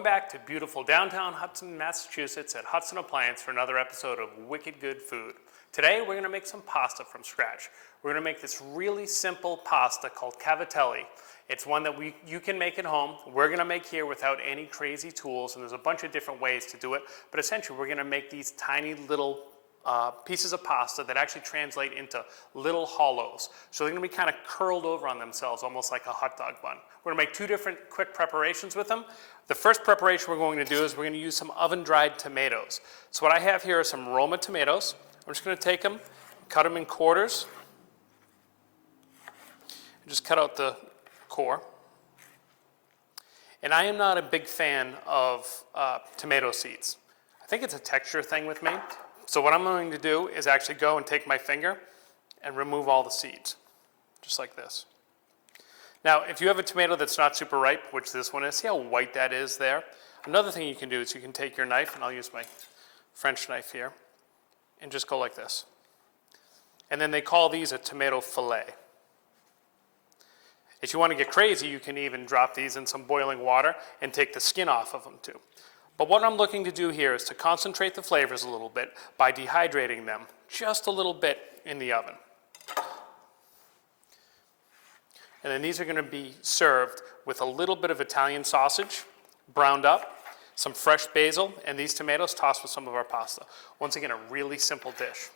Welcome back to beautiful downtown Hudson, Massachusetts at Hudson Appliance for another episode of Wicked Good Food. Today we're going to make some pasta from scratch. We're going to make this really simple pasta called Cavatelli. It's one that you can make at home. We're going to make here without any crazy tools, and there's a bunch of different ways to do it, but essentially we're going to make these tiny little pieces of pasta that actually translate into little hollows. So they're going to be kind of curled over on themselves, almost like a hot dog bun. We're going to make two different quick preparations with them. The first preparation we're going to do is we're going to use some oven-dried tomatoes. So what I have here are some Roma tomatoes. I'm just going to take them, cut them in quarters, and just cut out the core. And I am not a big fan of tomato seeds. I think it's a texture thing with me. So what I'm going to do is actually go and take my finger and remove all the seeds, just like this. Now, if you have a tomato that's not super ripe, which this one is, see how white that is there? Another thing you can do is you can take your knife, and I'll use my French knife here, and just go like this. And then they call these a tomato fillet. If you want to get crazy, you can even drop these in some boiling water and take the skin off of them too. But what I'm looking to do here is to concentrate the flavors a little bit by dehydrating them just a little bit in the oven. And then these are going to be served with a little bit of Italian sausage, browned up, some fresh basil, and these tomatoes tossed with some of our pasta. Once again, a really simple dish.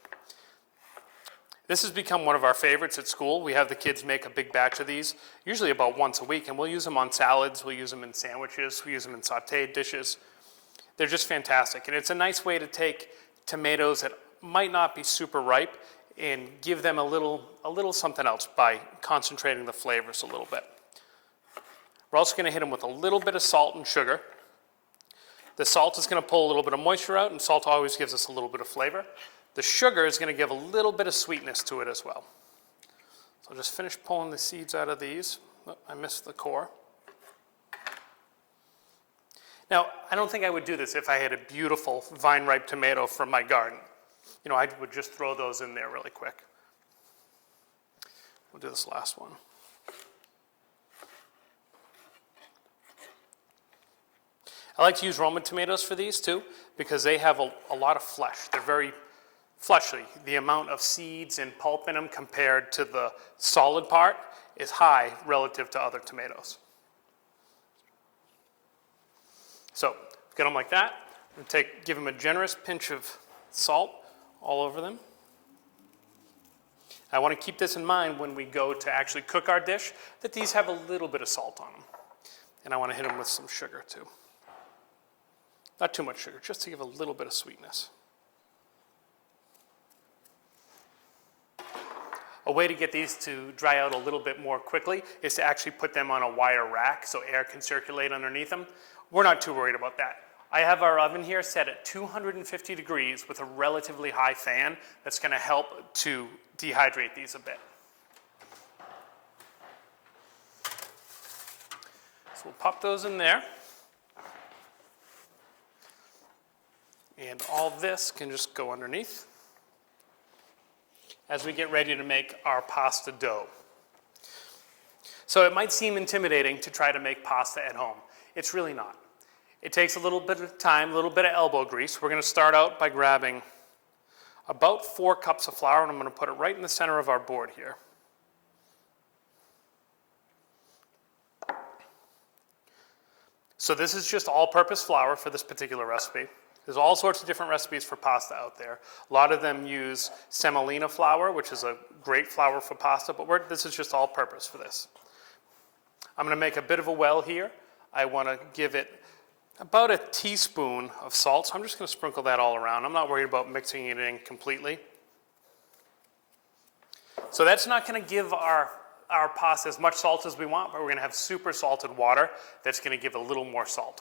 This has become one of our favorites at school. We have the kids make a big batch of these, usually about once a week, and we'll use them on salads, we'll use them in sandwiches, we use them in sautéed dishes. They're just fantastic, and it's a nice way to take tomatoes that might not be super ripe and give them a little something else by concentrating the flavors a little bit. We're also going to hit them with a little bit of salt and sugar. The salt is going to pull a little bit of moisture out, and salt always gives us a little bit of flavor. The sugar is going to give a little bit of sweetness to it as well. So I'll just finish pulling the seeds out of these. Oh, I missed the core. Now, I don't think I would do this if I had a beautiful vine-ripe tomato from my garden. You know, I would just throw those in there really quick. We'll do this last one. I like to use Roma tomatoes for these too, because they have a lot of flesh. They're very fleshy. The amount of seeds and pulp in them compared to the solid part is high relative to other tomatoes. So, get them like that. Give them a generous pinch of salt all over them. I want to keep this in mind when we go to actually cook our dish, that these have a little bit of salt on them. And I want to hit them with some sugar too. Not too much sugar, just to give a little bit of sweetness. A way to get these to dry out a little bit more quickly is to actually put them on a wire rack so air can circulate underneath them. We're not too worried about that. I have our oven here set at 250 degrees with a relatively high fan that's going to help to dehydrate these a bit. So we'll pop those in there. And all this can just go underneath as we get ready to make our pasta dough. So it might seem intimidating to try to make pasta at home. It's really not. It takes a little bit of time, a little bit of elbow grease. We're going to start out by grabbing about 4 cups of flour, and I'm going to put it right in the center of our board here. So this is just all-purpose flour for this particular recipe. There's all sorts of different recipes for pasta out there. A lot of them use semolina flour, which is a great flour for pasta, but this is just all-purpose for this. I'm going to make a bit of a well here. I want to give it about a teaspoon of salt, so I'm just going to sprinkle that all around. I'm not worried about mixing it in completely. So that's not going to give our pasta as much salt as we want, but we're going to have super salted water that's going to give a little more salt.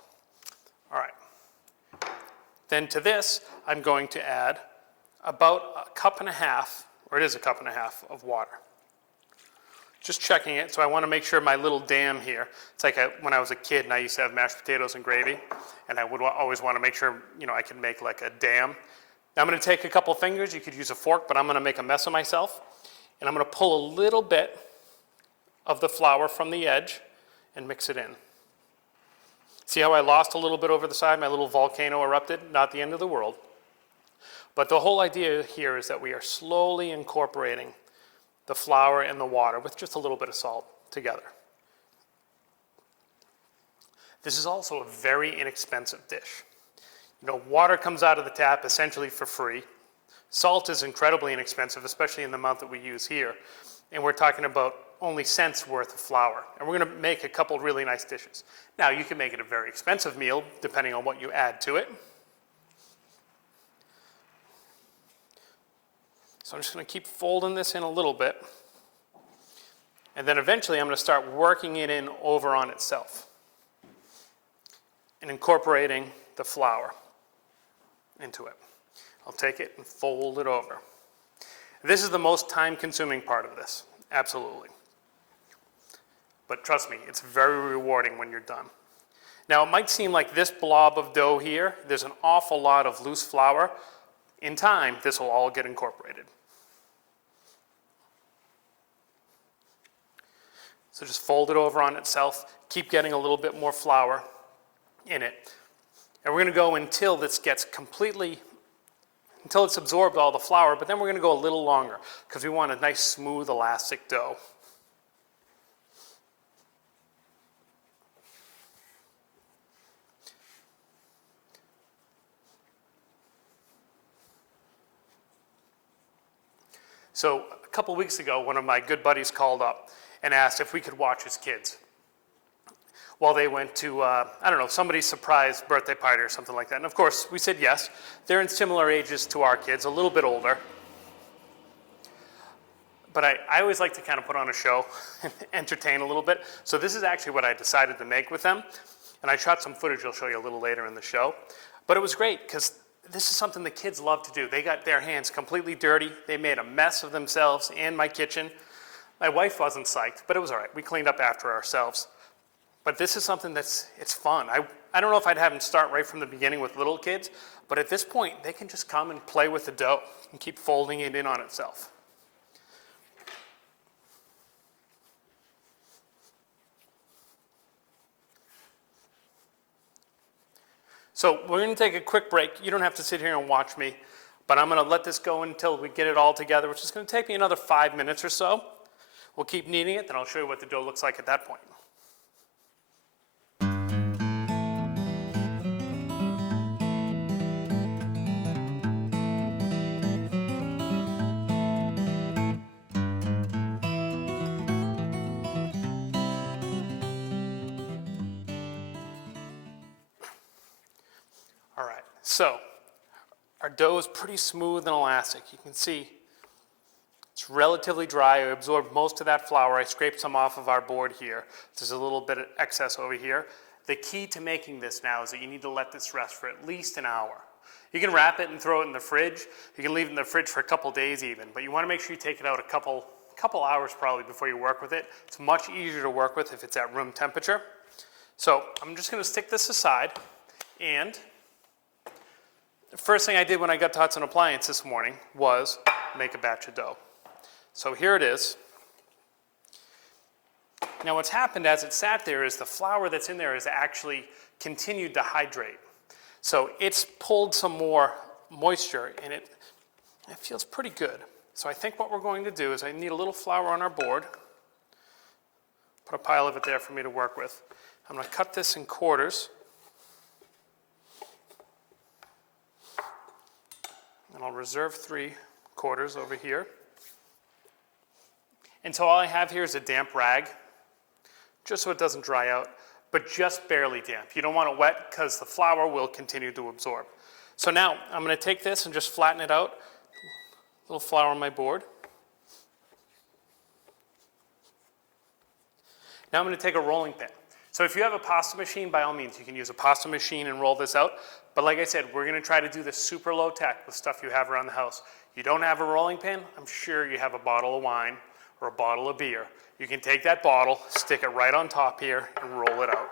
All right. Then to this, I'm going to add about a cup and a half, or it is a cup and a half of water. Just checking it, so I want to make sure my little dam here, it's like when I was a kid and I used to have mashed potatoes and gravy, and I would always want to make sure, I can make like a dam. Now I'm going to take a couple fingers, you could use a fork, but I'm going to make a mess of myself, and I'm going to pull a little bit of the flour from the edge and mix it in. See how I lost a little bit over the side? My little volcano erupted, not the end of the world. But the whole idea here is that we are slowly incorporating the flour and the water with just a little bit of salt together. This is also a very inexpensive dish. You know, water comes out of the tap essentially for free. Salt is incredibly inexpensive, especially in the amount that we use here. And we're talking about only cents worth of flour. And we're going to make a couple really nice dishes. Now, you can make it a very expensive meal, depending on what you add to it. So I'm just going to keep folding this in a little bit. And then eventually I'm going to start working it in over on itself and incorporating the flour into it. I'll take it and fold it over. This is the most time-consuming part of this, absolutely. But trust me, it's very rewarding when you're done. Now, it might seem like this blob of dough here, there's an awful lot of loose flour. In time, this will all get incorporated. So just fold it over on itself, keep getting a little bit more flour in it. And we're going to go until this gets until it's absorbed all the flour, but then we're going to go a little longer because we want a nice, smooth, elastic dough. So a couple weeks ago, one of my good buddies called up and asked if we could watch his kids while they went to, I don't know, somebody's surprise birthday party or something like that. And of course, we said yes. They're in similar ages to our kids, a little bit older. But I always like to kind of put on a show and entertain a little bit. So this is actually what I decided to make with them. And I shot some footage I'll show you a little later in the show. But it was great because this is something the kids love to do. They got their hands completely dirty. They made a mess of themselves and my kitchen. My wife wasn't psyched, but it was all right. We cleaned up after ourselves. But this is something it's fun. I don't know if I'd have them start right from the beginning with little kids, but at this point, they can just come and play with the dough and keep folding it in on itself. So we're going to take a quick break. You don't have to sit here and watch me, but I'm going to let this go until we get it all together, which is going to take me another 5 minutes or so. We'll keep kneading it, then I'll show you what the dough looks like at that point. All right, so our dough is pretty smooth and elastic. You can see it's relatively dry. I absorbed most of that flour. I scraped some off of our board here. There's a little bit of excess over here. The key to making this now is that you need to let this rest for at least an hour. You can wrap it and throw it in the fridge. You can leave it in the fridge for a couple days even, but you want to make sure you take it out a couple hours probably before you work with it. It's much easier to work with if it's at room temperature. So I'm just going to stick this aside, and the first thing I did when I got to Hudson Appliance this morning was make a batch of dough. So here it is. Now what's happened as it sat there is the flour that's in there has actually continued to hydrate. So it's pulled some more moisture and it feels pretty good. So I think what we're going to do is I need a little flour on our board. Put a pile of it there for me to work with. I'm going to cut this in quarters. And I'll reserve 3/4 over here. And so all I have here is a damp rag, just so it doesn't dry out, but just barely damp. You don't want it wet because the flour will continue to absorb. So now I'm going to take this and just flatten it out. A little flour on my board. Now I'm going to take a rolling pin. So if you have a pasta machine, by all means, you can use a pasta machine and roll this out. But like I said, we're going to try to do this super low tech with stuff you have around the house. You don't have a rolling pin, I'm sure you have a bottle of wine or a bottle of beer. You can take that bottle, stick it right on top here, and roll it out.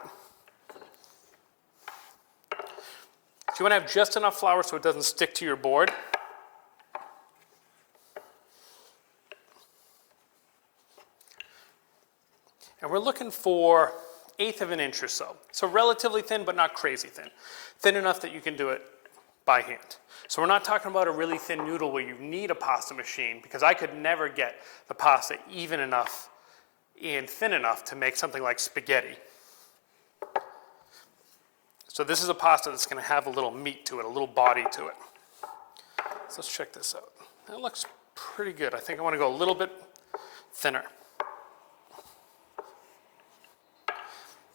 So you want to have just enough flour so it doesn't stick to your board. And we're looking for 1/8 of an inch or so. So relatively thin, but not crazy thin. Thin enough that you can do it by hand. So we're not talking about a really thin noodle where you need a pasta machine, because I could never get the pasta even enough and thin enough to make something like spaghetti. So this is a pasta that's going to have a little meat to it, a little body to it. So let's check this out. That looks pretty good. I think I want to go a little bit thinner.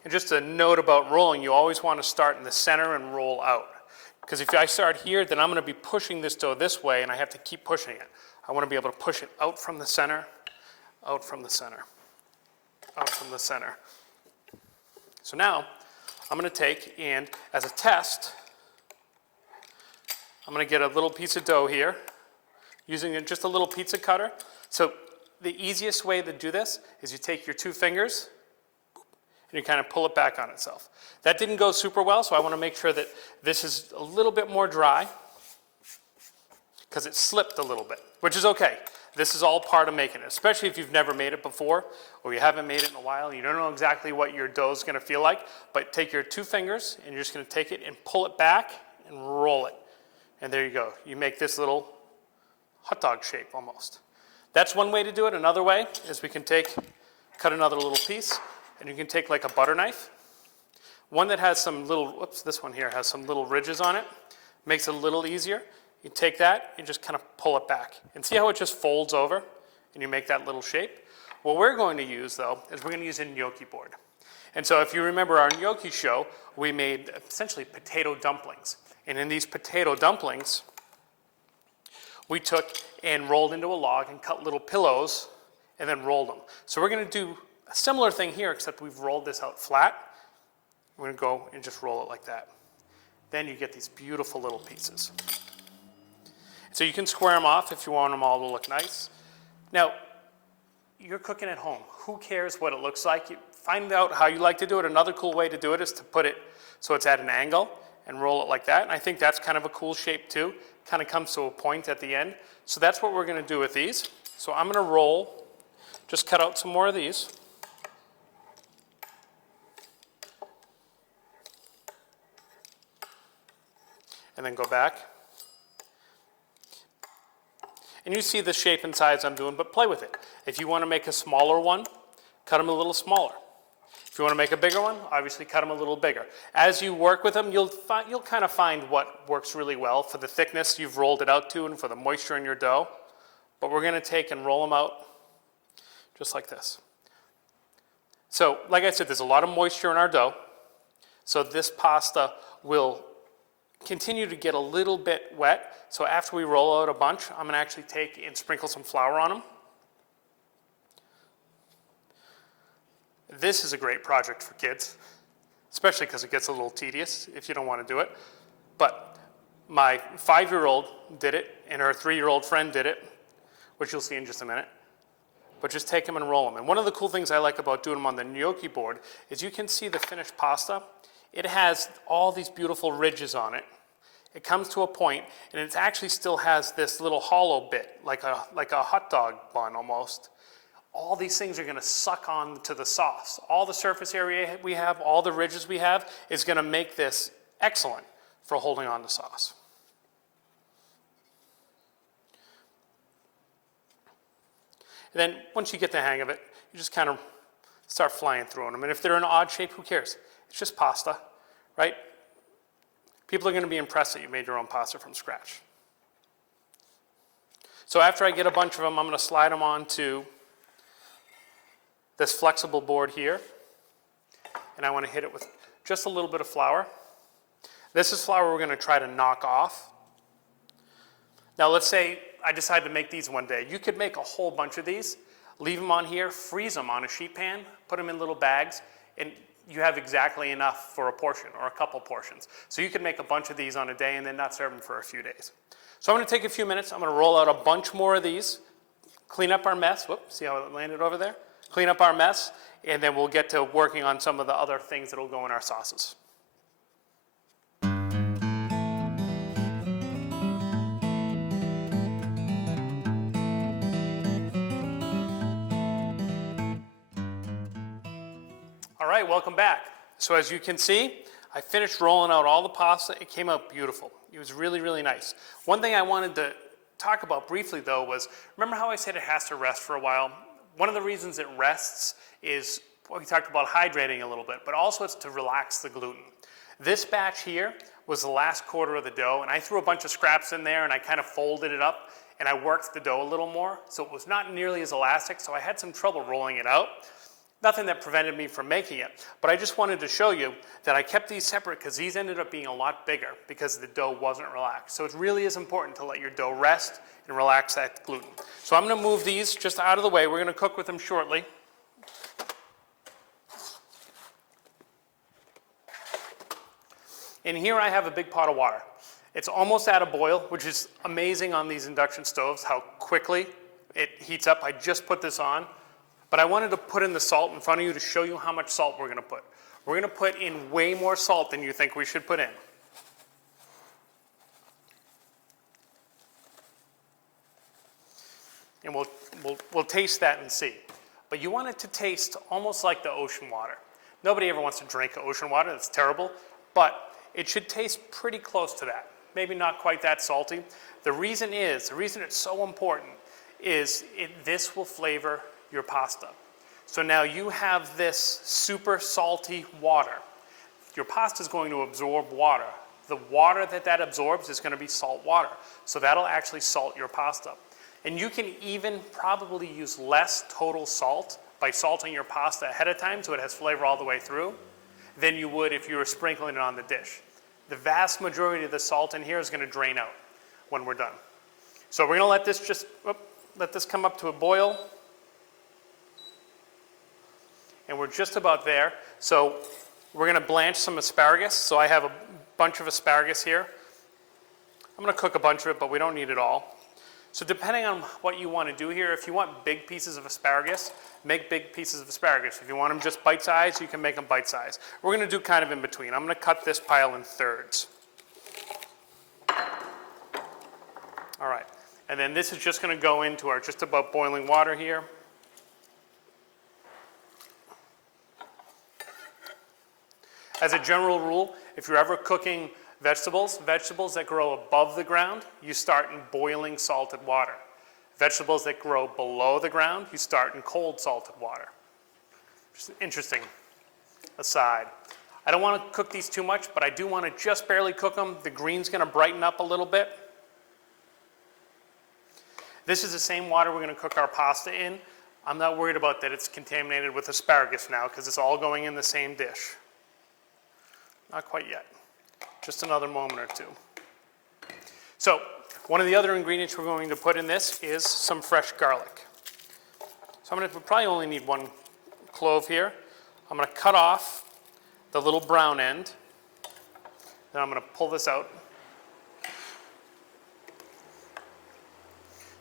And just a note about rolling, you always want to start in the center and roll out. Because if I start here, then I'm going to be pushing this dough this way, and I have to keep pushing it. I want to be able to push it out from the center, out from the center, out from the center. So now, I'm going to take, and as a test, I'm going to get a little piece of dough here, using just a little pizza cutter. So the easiest way to do this is you take your 2 fingers, and you kind of pull it back on itself. That didn't go super well, so I want to make sure that this is a little bit more dry, because it slipped a little bit, which is okay. This is all part of making it, especially if you've never made it before, or you haven't made it in a while, you don't know exactly what your dough is going to feel like, but take your 2 fingers, and you're just going to take it and pull it back and roll it. And there you go. You make this little hot dog shape almost. That's one way to do it. Another way is we can cut another little piece, and you can take like a butter knife. One that has some little, whoops, this one here has some little ridges on it. Makes it a little easier. You take that and just kind of pull it back. And see how it just folds over and you make that little shape? What we're going to use though, is we're going to use a gnocchi board. And so if you remember our gnocchi show, we made essentially potato dumplings. And in these potato dumplings, we took and rolled into a log and cut little pillows and then rolled them. So we're going to do a similar thing here, except we've rolled this out flat. We're going to go and just roll it like that. Then you get these beautiful little pieces. So you can square them off if you want them all to look nice. Now, you're cooking at home. Who cares what it looks like? You find out how you like to do it. Another cool way to do it is to put it so it's at an angle and roll it like that. And I think that's kind of a cool shape too. Kind of comes to a point at the end. So that's what we're going to do with these. So I'm going to roll, just cut out some more of these. And then go back. And you see the shape and size I'm doing, but play with it. If you want to make a smaller one, cut them a little smaller. If you want to make a bigger one, obviously cut them a little bigger. As you work with them, you'll kind of find what works really well for the thickness you've rolled it out to and for the moisture in your dough. But we're going to take and roll them out just like this. So, like I said, there's a lot of moisture in our dough. So this pasta will continue to get a little bit wet. So after we roll out a bunch, I'm going to actually take and sprinkle some flour on them. This is a great project for kids, especially because it gets a little tedious if you don't want to do it. But my 5-year-old did it, and her 3-year-old friend did it, which you'll see in just a minute. But just take them and roll them. And one of the cool things I like about doing them on the gnocchi board is you can see the finished pasta. It has all these beautiful ridges on it. It comes to a point, and it actually still has this little hollow bit, like a hot dog bun almost. All these things are going to suck on to the sauce. All the surface area we have, all the ridges we have, is going to make this excellent for holding on to sauce. And then once you get the hang of it, you just kind of start flying through them. And if they're an odd shape, who cares? It's just pasta, right? People are going to be impressed that you made your own pasta from scratch. So after I get a bunch of them, I'm going to slide them onto this flexible board here. And I want to hit it with just a little bit of flour. This is flour we're going to try to knock off. Now let's say I decide to make these one day. You could make a whole bunch of these, leave them on here, freeze them on a sheet pan, put them in little bags, and you have exactly enough for a portion or a couple portions. So you can make a bunch of these on a day and then not serve them for a few days. So I'm going to take a few minutes. I'm going to roll out a bunch more of these, clean up our mess. Whoops, see how it landed over there? Clean up our mess, and then we'll get to working on some of the other things that will go in our sauces. All All right, welcome back. So as you can see, I finished rolling out all the pasta. It came out beautiful. It was really, really nice. One thing I wanted to talk about briefly though was, remember how I said it has to rest for a while? One of the reasons it rests is, well, we talked about hydrating a little bit, but also it's to relax the gluten. This batch here was the last quarter of the dough, and I threw a bunch of scraps in there and I kind of folded it up and I worked the dough a little more, so it was not nearly as elastic, so I had some trouble rolling it out. Nothing that prevented me from making it, but I just wanted to show you that I kept these separate because these ended up being a lot bigger because the dough wasn't relaxed. So it really is important to let your dough rest and relax that gluten. So I'm going to move these just out of the way. We're going to cook with them shortly. And here I have a big pot of water. It's almost at a boil, which is amazing on these induction stoves, how quickly it heats up. I just put this on. But I wanted to put in the salt in front of you to show you how much salt we're going to put. We're going to put in way more salt than you think we should put in. And we'll taste that and see. But you want it to taste almost like the ocean water. Nobody ever wants to drink ocean water. That's terrible. But it should taste pretty close to that. Maybe not quite that salty. The reason it's so important is this will flavor your pasta. So now you have this super salty water. Your pasta is going to absorb water. The water that absorbs is going to be salt water. So that'll actually salt your pasta. And you can even probably use less total salt by salting your pasta ahead of time so it has flavor all the way through than you would if you were sprinkling it on the dish. The vast majority of the salt in here is going to drain out when we're done. So we're going to let this come up to a boil. And we're just about there. So we're going to blanch some asparagus. So I have a bunch of asparagus here. I'm going to cook a bunch of it, but we don't need it all. So depending on what you want to do here, if you want big pieces of asparagus, make big pieces of asparagus. If you want them just bite-sized, you can make them bite-sized. We're going to do kind of in between. I'm going to cut this pile in thirds. All right. And then this is just going to go into our just about boiling water here. As a general rule, if you're ever cooking vegetables that grow above the ground, you start in boiling salted water. Vegetables that grow below the ground, you start in cold salted water. Just an interesting aside. I don't want to cook these too much, but I do want to just barely cook them. The green's going to brighten up a little bit. This is the same water we're going to cook our pasta in. I'm not worried about that it's contaminated with asparagus now because it's all going in the same dish. Not quite yet. Just another moment or two. So, one of the other ingredients we're going to put in this is some fresh garlic. So we'll probably only need one clove here. I'm going to cut off the little brown end. Then I'm going to pull this out.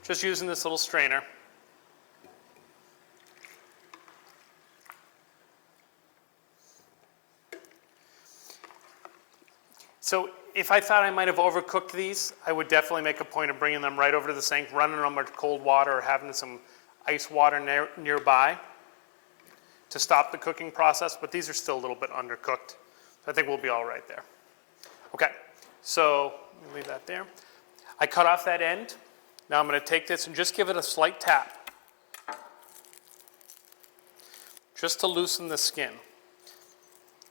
Just using this little strainer. So if I thought I might have overcooked these, I would definitely make a point of bringing them right over to the sink, running them with cold water or having some ice water nearby to stop the cooking process, but these are still a little bit undercooked. So I think we'll be all right there. Okay, so leave that there. I cut off that end. Now I'm going to take this and just give it a slight tap, just to loosen the skin.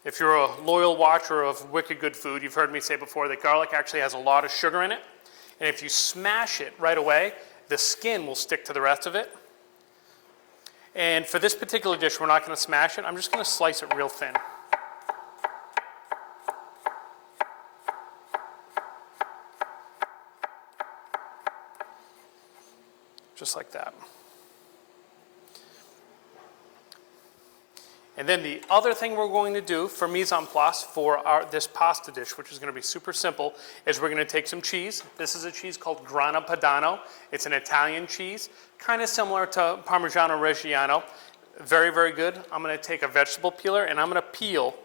If you're a loyal watcher of Wicked Good Food, you've heard me say before that garlic actually has a lot of sugar in it. And if you smash it right away, the skin will stick to the rest of it. And for this particular dish, we're not going to smash it. I'm just going to slice it real thin. Just like that. And then the other thing we're going to do for mise en place for this pasta dish, which is going to be super simple, is we're going to take some cheese. This is a cheese called Grana Padano. It's an Italian cheese, kind of similar to Parmigiano Reggiano. Very, very good. I'm going to take a vegetable peeler and I'm going to peel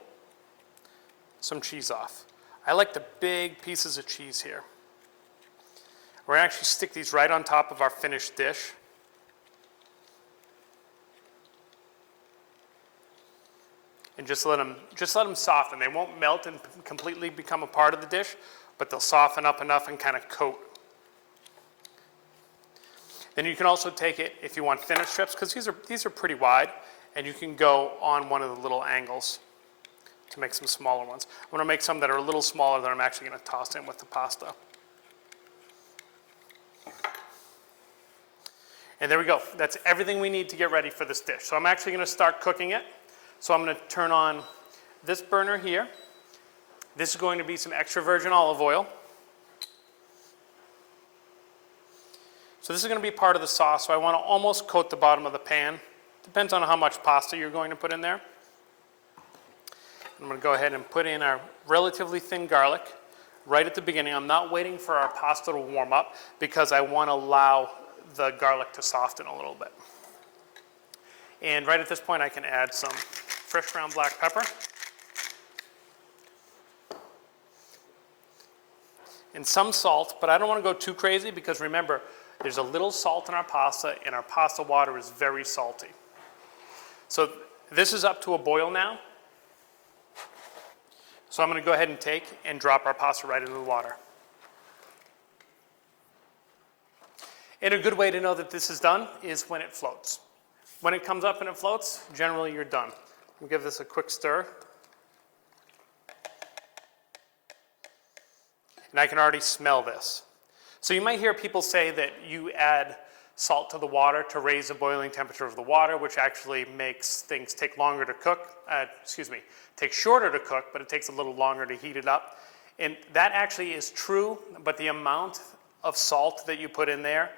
some cheese off. I like the big pieces of cheese here. We're going to actually stick these right on top of our finished dish. and just let them soften. They won't melt and completely become a part of the dish, but they'll soften up enough and kind of coat. Then you can also take it if you want thinner strips, because these are pretty wide, and you can go on one of the little angles to make some smaller ones. I'm going to make some that are a little smaller that I'm actually going to toss in with the pasta. And there we go. That's everything we need to get ready for this dish. So I'm actually going to start cooking it. So I'm going to turn on this burner here. This is going to be some extra virgin olive oil. So this is going to be part of the sauce, so I want to almost coat the bottom of the pan. Depends on how much pasta you're going to put in there. I'm going to go ahead and put in our relatively thin garlic right at the beginning. I'm not waiting for our pasta to warm up because I want to allow the garlic to soften a little bit. And right at this point, I can add some fresh ground black pepper. And some salt, but I don't want to go too crazy because remember, there's a little salt in our pasta, and our pasta water is very salty. So this is up to a boil now. So I'm going to go ahead and take and drop our pasta right into the water. And a good way to know that this is done is when it floats. When it comes up and it floats, generally you're done. We'll give this a quick stir. And I can already smell this. So you might hear people say that you add salt to the water to raise the boiling temperature of the water, which actually makes things take longer to cook. Takes shorter to cook, but it takes a little longer to heat it up. And that actually is true, but the amount of salt that you put in there,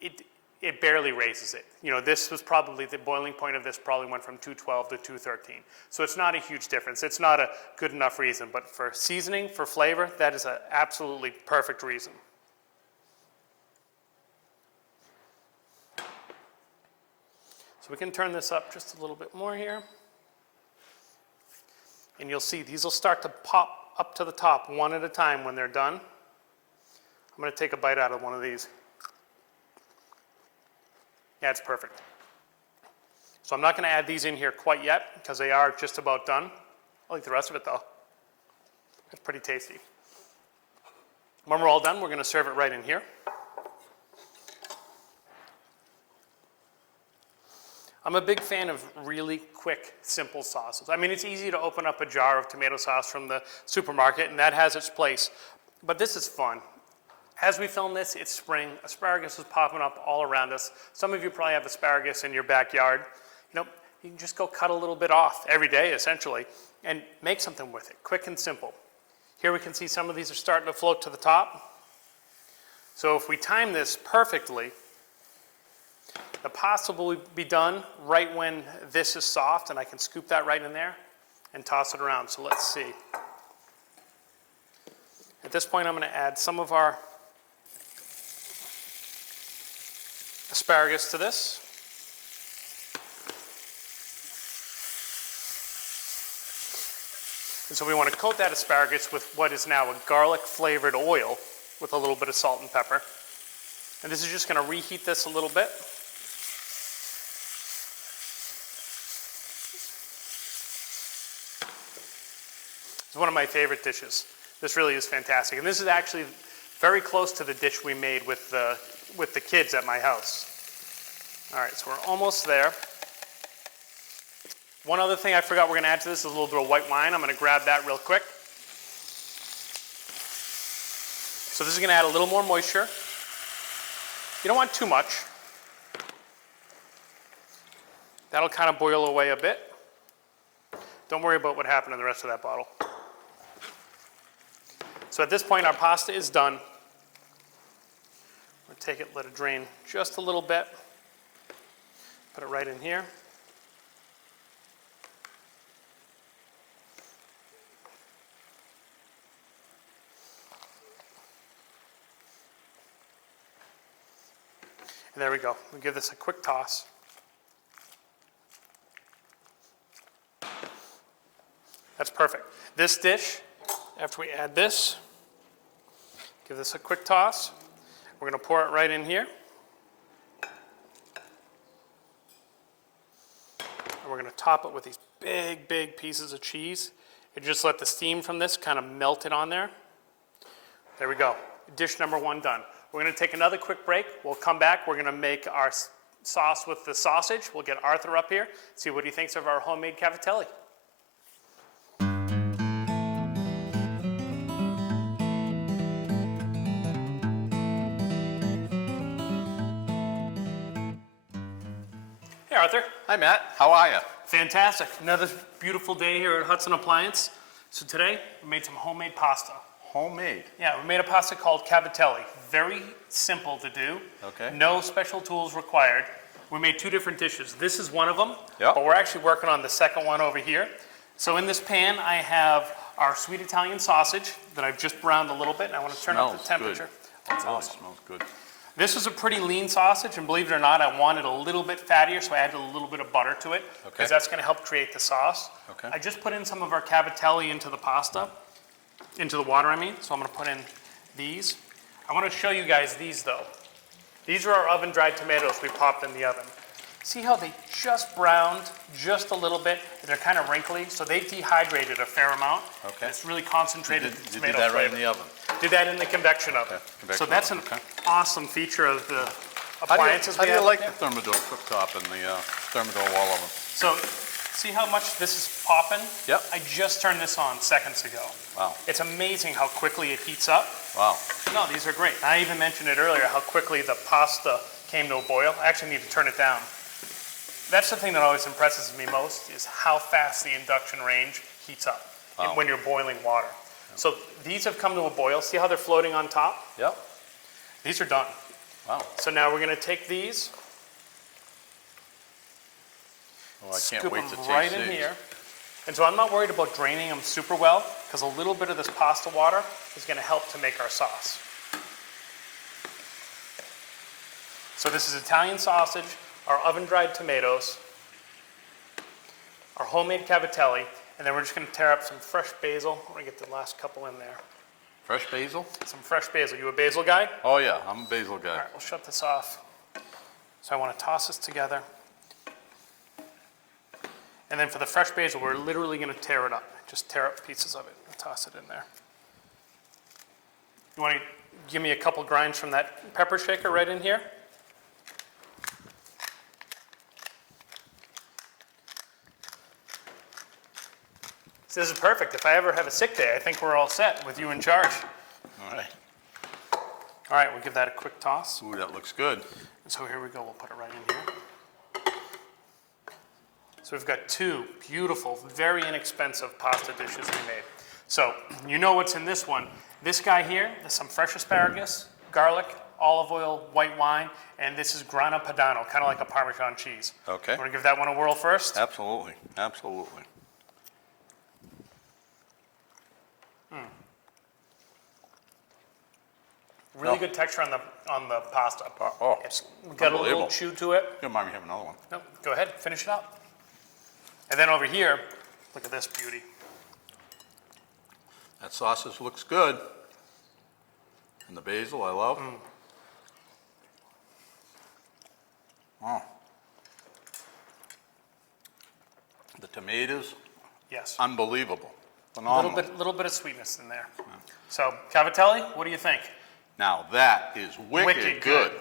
it barely raises it. You know, this was probably, the boiling point of this probably went from 212 to 213. So it's not a huge difference. It's not a good enough reason, but for seasoning, for flavor, that is an absolutely perfect reason. So we can turn this up just a little bit more here. And you'll see these will start to pop up to the top one at a time when they're done. I'm going to take a bite out of one of these. Yeah, it's perfect. So I'm not going to add these in here quite yet because they are just about done. I like the rest of it though. It's pretty tasty. When we're all done, we're going to serve it right in here. I'm a big fan of really quick, simple sauces. I mean, it's easy to open up a jar of tomato sauce from the supermarket, and that has its place. But this is fun. As we film this, it's spring. Asparagus is popping up all around us. Some of you probably have asparagus in your backyard. You know, you can just go cut a little bit off every day, essentially, and make something with it, quick and simple. Here we can see some of these are starting to float to the top. So if we time this perfectly, the pasta will be done right when this is soft, and I can scoop that right in there and toss it around. So let's see. At this point, I'm going to add some of our asparagus to this. And so we want to coat that asparagus with what is now a garlic flavored oil with a little bit of salt and pepper. And this is just going to reheat this a little bit. It's one of my favorite dishes. This really is fantastic. And this is actually very close to the dish we made with the kids at my house. All right, so we're almost there. One other thing I forgot we're going to add to this is a little bit of white wine. I'm going to grab that real quick. So this is going to add a little more moisture. You don't want too much. That'll kind of boil away a bit. Don't worry about what happened in the rest of that bottle. So at this point, our pasta is done. We'll take it, let it drain just a little bit. Put it right in here. And there we go. We'll give this a quick toss. That's perfect. This dish, after we add this, give this a quick toss. We're going to pour it right in here. And we're going to top it with these big pieces of cheese. And just let the steam from this kind of melt it on there. There we go. Dish number 1 done. We're going to take another quick break. We'll come back. We're going to make our sauce with the sausage. We'll get Arthur up here, see what he thinks of our homemade cavatelli. Hey, Arthur. Hi, Matt. How are you? Fantastic. Another beautiful day here at Hudson Appliance. So today, we made some homemade pasta. Homemade. Yeah, we made a pasta called Cavatelli. Very simple to do. Okay. No special tools required. We made 2 different dishes. This is one of them, Yep. but we're actually working on the second one over here. So in this pan, I have our sweet Italian sausage that I've just browned a little bit, and I want to turn up the Smells temperature. Oh, it's Really awesome. smells good. This is a pretty lean sausage, and believe it or not, I wanted a little bit fattier, so I added a little bit of butter to it, because Okay. that's going to help create the sauce. Okay. I just put in some of our cavatelli into the pasta, into the water, I mean, so I'm going to put in these. I want to show you guys these, though. These are our oven-dried tomatoes we popped in the oven. See how they just browned just a little bit? They're kind of wrinkly, so they've dehydrated a fair amount. Okay. It's really concentrated You the did tomato that right in flavor. the oven. Did that in the convection oven. Okay, convection So that's an oven, okay. awesome feature of the How appliances do we you have. like there. the Thermador cooktop and the Thermador wall oven? So see how much this is popping? Yep. I just turned this on seconds ago. Wow. It's amazing how quickly it heats up. Wow. No, these are great. I even mentioned it earlier, how quickly the pasta came to a boil. I actually need to turn it down. That's the thing that always impresses me most, is how fast the induction range heats up Wow. when you're boiling water. So these have come to a boil. See how they're floating on top? Yep. These are done. Wow. So now we're going to take these, Oh, I can't scoop wait them to taste right these. in here. And so I'm not worried about draining them super well, because a little bit of this pasta water is going to help to make our sauce. So this is Italian sausage, our oven-dried tomatoes, our homemade cavatelli, and then we're just going to tear up some fresh basil. I'm going to get the last couple in there. Fresh basil? Some fresh basil. You a basil guy? Oh, yeah. I'm a basil guy. All right, we'll shut this off. So I want to toss this together. And then for the fresh basil, we're literally going to tear it up. Just tear up pieces of it and toss it in there. You want to give me a couple grinds from that pepper shaker right in here? So this is perfect. If I ever have a sick day, I think we're all set with you in charge. All right. All right, we'll give that a quick toss. Ooh, that looks good. And so here we go, we'll put it right in here. So we've got 2 beautiful, very inexpensive pasta dishes we made. So you know what's in this one. This guy here is some fresh asparagus, garlic, olive oil, white wine, and this is Grana Padano, kind of like a Parmesan cheese. Okay. Want to give that one a whirl first? Absolutely. Absolutely. Really Oh. good texture on the pasta. Oh, It's got a little unbelievable. chew to it. You mind me have another one? No, go ahead, finish it up. And then over here, look at this beauty. That sausage looks good. And the basil, I love. Oh. The tomatoes, Yes. unbelievable. A Phenomenal. little bit of sweetness in there. So, Cavatelli, what do you think? Now that is wicked, good.